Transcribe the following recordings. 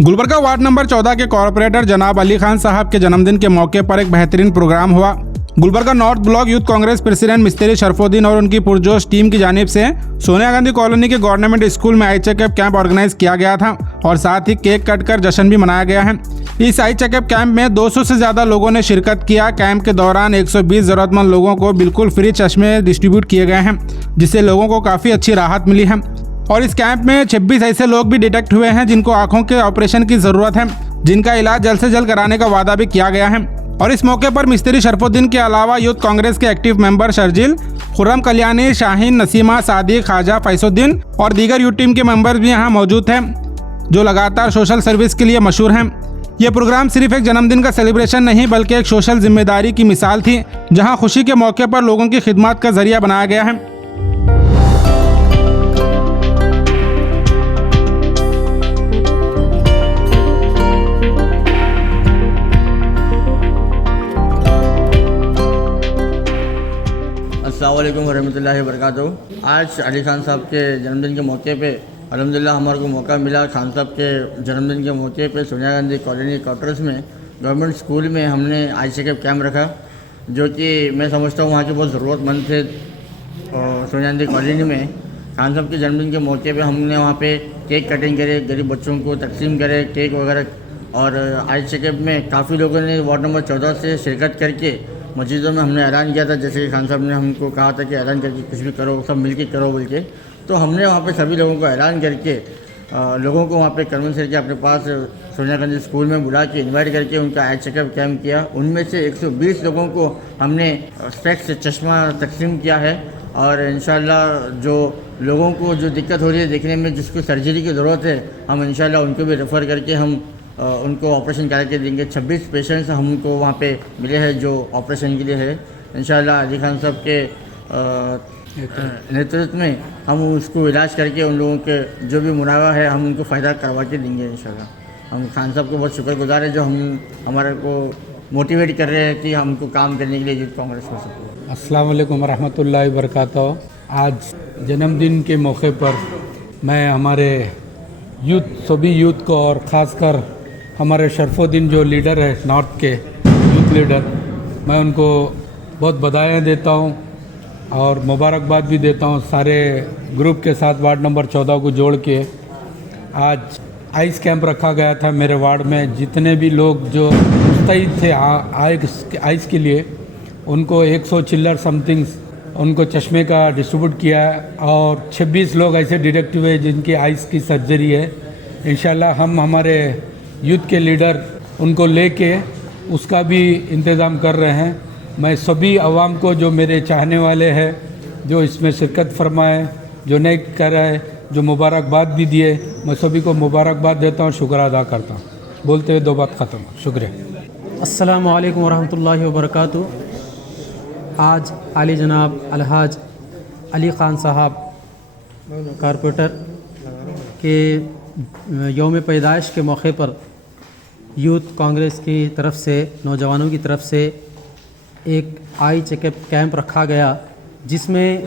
Gulbarga ward number 14 के corporator जनाब अली खान साहब के जन्मदिन के मौके पर एक बेहतरीन प्रोग्राम हुआ। Gulbarga north block youth Congress president मिस्त्री शरफुद्दीन और उनकी पुरजोश टीम की जानिब से सोनिया गांधी कॉलोनी के गवर्नमेंट स्कूल में आई चेकअप कैंप ऑर्गेनाइज किया गया था और साथ ही केक कट कर जश्न भी मनाया गया है। इस आई चेकअप कैंप में 200 से ज़्यादा लोगों ने शिरकत किया। कैंप के दौरान 120 ज़रूरतमंद लोगों को बिल्कुल फ्री चश्मे डिस्ट्रीब्यूट किए गए हैं, जिससे लोगों को काफ़ी अच्छी राहत मिली है। और इस कैंप में 26 ऐसे लोग भी डिटेक्ट हुए हैं जिनको आंखों के ऑपरेशन की ज़रूरत है, जिनका इलाज जल्द से जल्द कराने का वादा भी किया गया है। और इस मौके पर मिस्त्री शरफुद्दीन के अलावा यूथ कांग्रेस के एक्टिव मेंबर शर्जिल, खुर्रम कल्याणी, शाहीन, नसीमा, सादिक, ख्वाजा, फैसुद्दीन और दीगर यूथ टीम के मेंबर्स भी यहाँ मौजूद हैं, जो लगातार सोशल सर्विस के लिए मशहूर हैं। यह प्रोग्राम सिर्फ एक जन्मदिन का सेलिब्रेशन नहीं बल्कि एक सोशल जिम्मेदारी की मिसाल थी, जहाँ खुशी के मौके पर लोगों की खिदमत का जरिया बनाया गया है। अस्सलाम वालेकुम वरहमतुल्लाहि वबरकातुहू। आज अली खान साहब के जन्मदिन के मौके पे अल्हम्दुलिल्लाह हमारे को मौका मिला। खान साहब के जन्मदिन के मौके पे सोनिया गांधी कॉलोनी क्वार्टर्स में गवर्नमेंट स्कूल में हमने आई चेकअप कैम्प रखा, जो कि मैं समझता हूँ वहाँ के बहुत ज़रूरतमंद थे। और सोनिया गांधी कॉलोनी में खान साहब के जन्मदिन के मौके पे हमने वहाँ पे केक कटिंग करे, गरीब बच्चों को तकसीम करे केक वगैरह। और आई चेकअप में काफ़ी लोगों ने वार्ड नंबर 14 से शिरकत करके मस्जिदों में हमने ऐलान किया था, जैसे कि खान साहब ने हमको कहा था कि ऐलान करके कुछ भी करो, सब मिल के करो बोल के। तो हमने वहाँ पे सभी लोगों को ऐलान करके लोगों को वहाँ पे कन्विंस करके अपने पास सोनिया गांधी स्कूल में बुला के इन्वाइट करके उनका आई चेकअप कैम्प किया। उनमें से 120 लोगों को हमने स्पेक्स चश्मा तकसीम किया है। और इंशाल्लाह जो लोगों को जो दिक्कत हो रही है देखने में, जिसको सर्जरी की ज़रूरत है, हम इंशाल्लाह उनको भी रेफ़र करके हम उनको ऑपरेशन करा के देंगे। 26 पेशेंट्स हमको वहाँ पे मिले हैं जो ऑपरेशन के लिए है। इंशाल्लाह अली खान साहब के नेतृत्व में हम उसको इलाज करके उन लोगों के जो भी मुनाफा है हम उनको फ़ायदा करवा के देंगे इंशाल्लाह। हम खान साहब को बहुत शुक्रगुजार है जो हमारे को मोटिवेट कर रहे हैं कि हमको काम करने के लिए यूथ कांग्रेस में सपोर्ट। अस्सलाम वालेकुम रहमतुल्लाहि व बरकातहू। आज जन्मदिन के मौके पर मैं हमारे सभी यूथ को और ख़ासकर हमारे शरफुद्दीन जो लीडर है नॉर्थ के यूथ लीडर, मैं उनको बहुत बधाइयाँ देता हूँ और मुबारकबाद भी देता हूँ। सारे ग्रुप के साथ वार्ड नंबर 14 को जोड़ के आज आइस कैंप रखा गया था मेरे वार्ड में। जितने भी लोग जो मुस्तैद थे आइस के लिए, उनको 100 चिल्लर समथिंग उनको चश्मे का डिस्ट्रीब्यूट किया है। और 26 लोग ऐसे डिटेक्ट हुए जिनकी आइस की सर्जरी है। इंशाल्लाह हम हमारे यूथ के लीडर उनको लेके उसका भी इंतज़ाम कर रहे हैं। मैं सभी आवाम को, जो मेरे चाहने वाले हैं, जो इसमें शिरकत फरमाए, जो नहीं कर रहे, जो मुबारकबाद भी दिए, मैं सभी को मुबारकबाद देता हूँ, शुक्र अदा करता हूँ। बोलते हुए 2 बात ख़त्म। शुक्रिया। अस्सलामु अलैकुम वरहमतुल्लाहि वबरकातुहू। आज आली जनाब अलहाज अली ख़ान साहब कारपोरेटर के यौम पैदाइश के मौके पर यूथ कांग्रेस की तरफ से, नौजवानों की तरफ से एक आई चेकअप कैंप रखा गया, जिसमें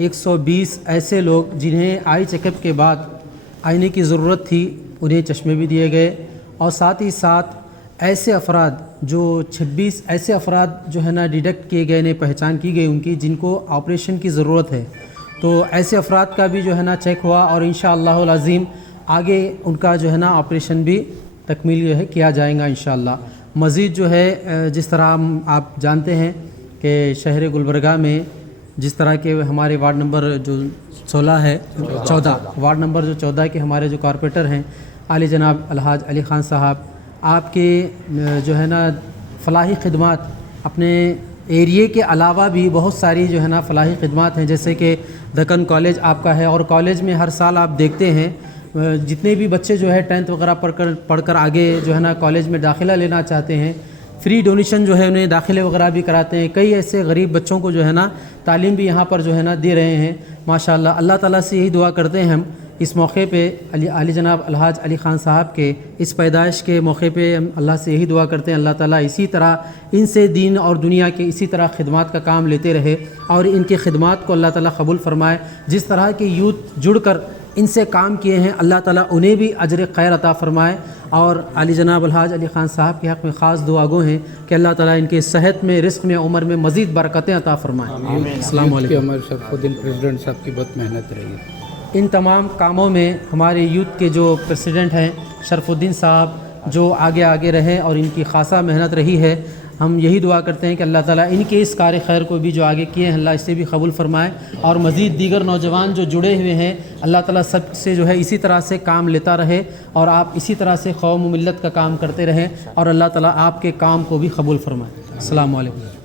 120 ऐसे लोग जिन्हें आई चेकअप के बाद आईने की ज़रूरत थी, उन्हें चश्मे भी दिए गए। और साथ ही साथ ऐसे अफराद जो 26 ऐसे अफराद जो है ना डिटेक्ट किए गए, ने पहचान की गई उनकी, जिनको ऑपरेशन की ज़रूरत है। तो ऐसे अफराद का भी जो है ना चेक हुआ और इंशाअल्लाहुल अज़ीम आगे उनका जो है ना ऑपरेशन भी तकमील जो है किया जाएगा इंशाअल्लाह। मज़ीद जो है, जिस तरह आप जानते हैं कि शहर गुलबर्गा में जिस तरह के हमारे वार्ड नंबर जो 14 है, 14 वार्ड नंबर जो 14 के हमारे जो कॉर्पोरेटर हैं आली जनाब अलहाज अली ख़ान साहब, आपके जो है ना फ़लाही खिदमात अपने एरिए के अलावा भी बहुत सारी जो है ना फ़लाही खिदमात हैं, जैसे कि दक्कन कॉलेज आपका है। और कॉलेज में हर साल आप देखते हैं जितने भी बच्चे जो है 10th वगैरह पढ़कर आगे जो है ना कॉलेज में दाखिला लेना चाहते हैं, फ्री डोनेशन जो है उन्हें दाखिले वगैरह भी कराते हैं। कई ऐसे गरीब बच्चों को जो है ना तालीम भी यहाँ पर जो है ना दे रहे हैं माशाल्लाह। अल्लाह ताला से यही दुआ करते हैं हम इस मौके पे अली जनाब अलहाज अली ख़ान साहब के इस पैदाइश के मौके पे हम अल्लाह से यही दुआ करते हैं, अल्लाह ताला इसी तरह इनसे दीन और दुनिया के इसी तरह खिदमत का काम लेते रहे और इनकी खिदमत को अल्लाह ताला कबूल फ़रमाए। जिस तरह के यूथ जुड़कर इनसे काम किए हैं, अल्लाह ताला उन्हें भी अजर खैर अता फ़रमाए। और अली जनाब अलहाज अली ख़ान साहब के हक़ में ख़ास दुआ गो हैं कि अल्लाह ताला इनके सेहत में, रिस्क में, उम्र में मज़ीद बरकतें अता फ़रमाए। अस्सलाम वालेकुम। हमारे शरफुद्दीन प्रेसिडेंट साहब की बहुत मेहनत रही। इन तमाम कामों में हमारे यूथ के जो प्रेसिडेंट हैं शरफुद्दीन साहब, जो आगे आगे रहे और इनकी खासा मेहनत रही है। हम यही दुआ करते हैं कि अल्लाह ताला इनके इस कार्य खैर को भी जो आगे किए हैं अल्लाह इससे भी कबूल फरमाए, और मज़ीद दीगर नौजवान जो जुड़े हुए हैं अल्लाह ताला सब से जो है इसी तरह से काम लेता रहे, और आप इसी तरह से कौम व मिल्लत का काम करते रहें, और अल्लाह ताला आपके काम को भी कबूल फरमाए। अस्सलाम वालेकुम।